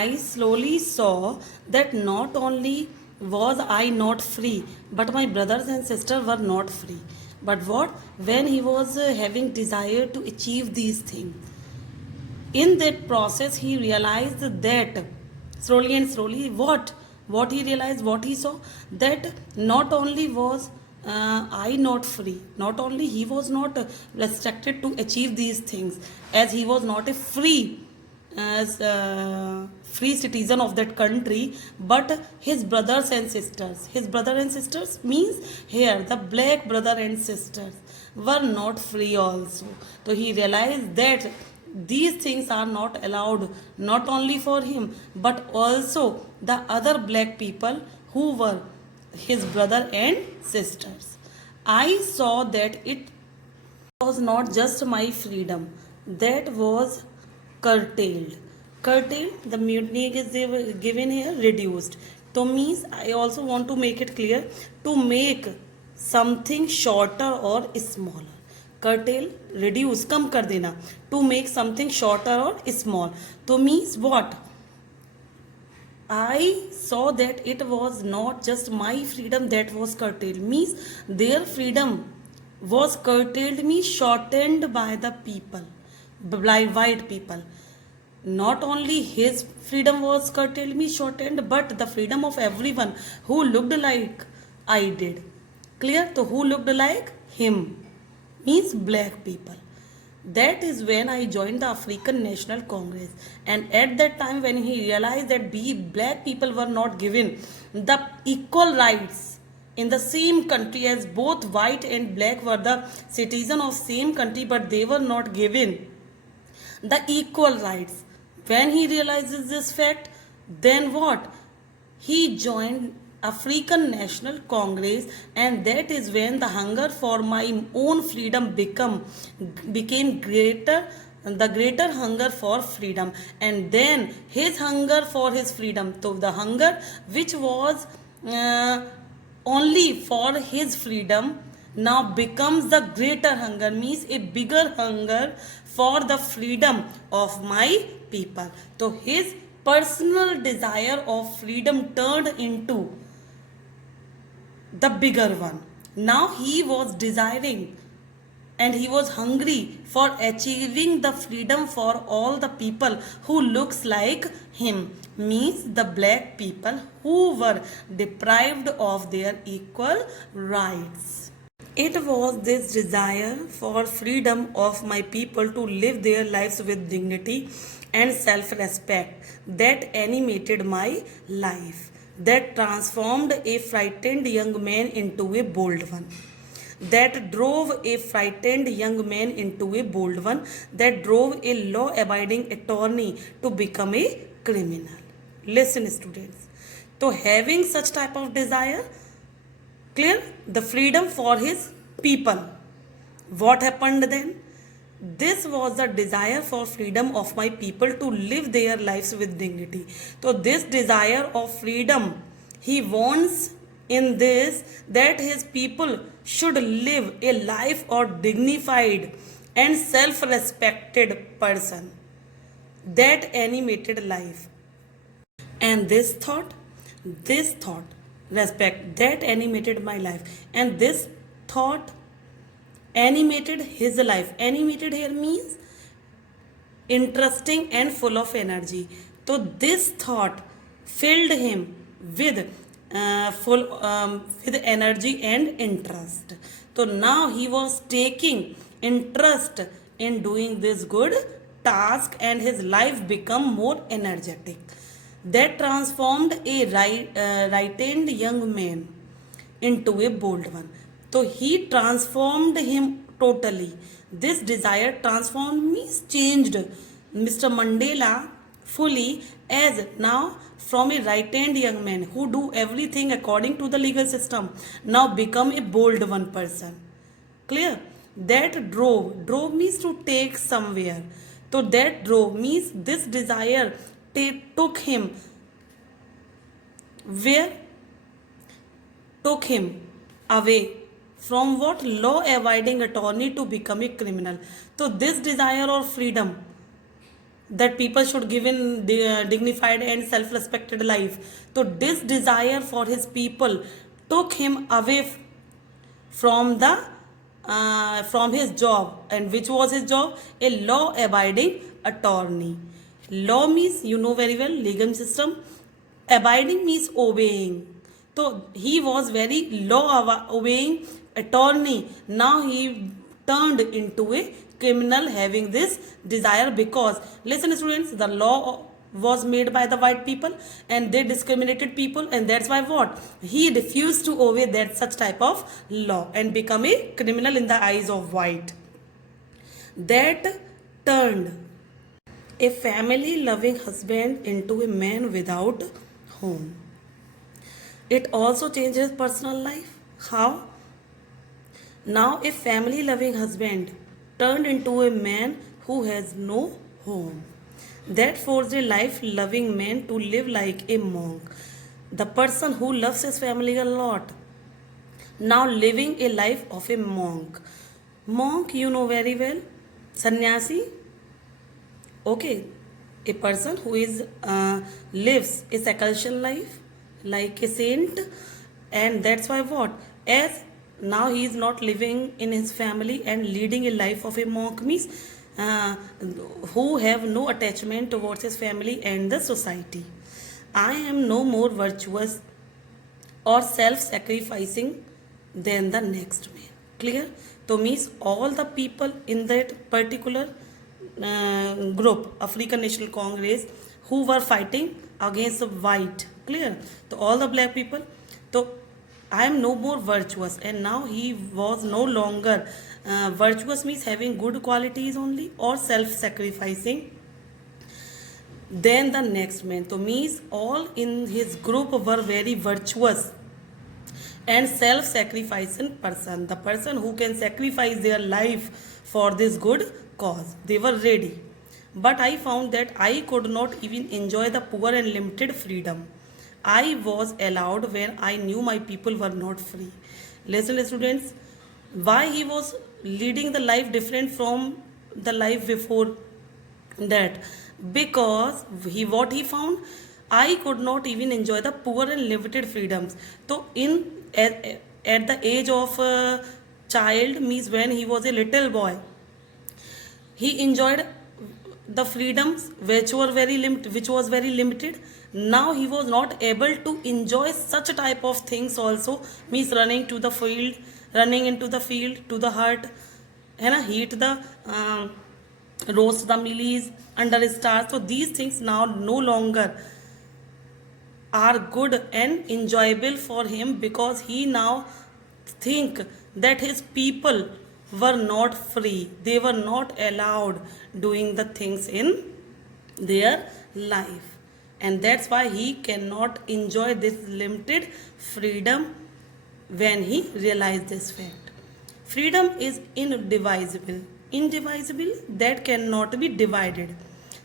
I slowly saw that not only was I not free, but my brothers and sisters were not free. But what? When he was having desire to achieve these things, in that process he realized that slowly and slowly what he realized, what he saw, that not only was I not free, not only he was not restricted to achieve these things, as he was not a free as free citizen of that country, but his brother and sisters means here the black brother and sisters were not free also. So he realized that these things are not allowed, not only for him but also the other black people who were his brother and sisters. I saw that it was not just my freedom that was curtailed. Curtailed, the meaning is given here reduced. So means I also want to make it clear, to make something shorter or smaller. Curtail, reduce, कम कर देना. To make something shorter or small. तो means what? I saw that it was not just my freedom that was curtailed. Means their freedom was curtailed, means shortened by the people, by white people. Not only his freedom was curtailed, means shortened, but the freedom of everyone who looked like I did. Clear? So who looked like him? Means black people. That is when I joined the African National Congress, and at that time when he realized that black people were not given the equal rights in the same country, as both white and black were the citizen of same country, but they were not given the equal rights. When he realizes this fact, then what? He joined African National Congress, and that is when the hunger for my own freedom became greater, the greater hunger for freedom, and then his hunger for his freedom. So the hunger which was only for his freedom now becomes the greater hunger, means a bigger hunger for the freedom of my people. So his personal desire of freedom turned into the bigger one. Now he was desiring and he was hungry for achieving the freedom for all the people who looks like him, means the black people who were deprived of their equal rights. It was this desire for freedom of my people to live their lives with dignity and self-respect that animated my life, that transformed a frightened young man into a bold one, that drove a frightened young man into a bold one, that drove a law-abiding attorney to become a criminal. Listen, students. So having such type of desire, clear, the freedom for his people. What happened then? This was the desire for freedom of my people to live their lives with dignity. So this desire of freedom, he wants in this that his people should live a life of dignified and self-respected person. That animated life. And this thought, respect, that animated my life. And this thought animated his life. Animated here means interesting and full of energy. So this thought filled him with with energy and interest. So now he was taking interest in doing this good task, and his life become more energetic. That transformed a right-hand young man into a bold one. So he transformed him totally. This desire transformed means changed Mr. Mandela fully, as now from a right-hand young man who do everything according to the legal system, now become a bold one person. Clear? That drove means to take somewhere. So that drove means this desire took him where? Took him away from what? Law-abiding attorney to become a criminal. So this desire or freedom, that people should give in dignified and self-respected life. So this desire for his people took him away from his job. And which was his job? A law abiding attorney. Law means, you know very well, legal system. Abiding means obeying. So he was very law obeying attorney. Now he turned into a criminal having this desire, because listen students, the law was made by the white people and they discriminated people, and that's why what, he refused to obey that such type of law and become a criminal in the eyes of white. That turned a family loving husband into a man without home. It also changed his personal life. How? Now a family loving husband turned into a man who has no home. That forced a life loving man to live like a monk. The person who loves his family a lot, now living a life of a monk. Monk, you know very well, sannyasi. Okay, a person who is lives a secular life like a saint. And that's why what, as now he is not living in his family and leading a life of a monk, means who have no attachment towards his family and the society. I am no more virtuous or self-sacrificing than the next man. Clear? So means all the people in that particular group, African National Congress, who were fighting against the white. Clear? So all the black people. So I am no more virtuous, and now he was no longer virtuous means having good qualities only, or self-sacrificing than the next man. So means all in his group were very virtuous and self-sacrificing person. The person who can sacrifice their life for this good cause, they were ready. But I found that I could not even enjoy the poor and limited freedom I was allowed when I knew my people were not free. Listen students, why he was leading the life different from the life before that? Because what he found, I could not even enjoy the poor and limited freedoms. So at the age of child, means when he was a little boy, he enjoyed the freedoms which was very limited. Now he was not able to enjoy such type of things also, means running to the field, running into the field to the hut, and heat the roast the mealies under stars. So these things now no longer are good and enjoyable for him, because he now think that his people were not free, they were not allowed doing the things in their life, and that's why he cannot enjoy this limited freedom. When he realized this fact, freedom is indivisible, that cannot be divided,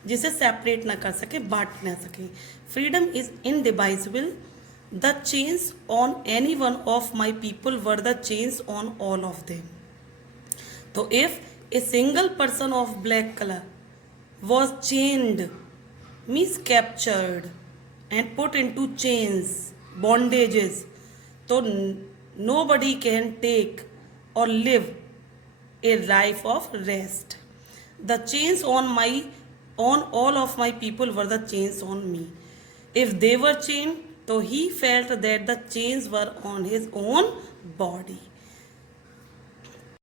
जिसे separate ना कर सके, बांट ना सके. Freedom is indivisible. The chains on any one of my people were the chains on all of them. So if a single person of black color was chained, means captured and put into chains, bondages, so nobody can take or live a life of rest. The chains on all of my people were the chains on me. If they were chained, so he felt that the chains were on his own body.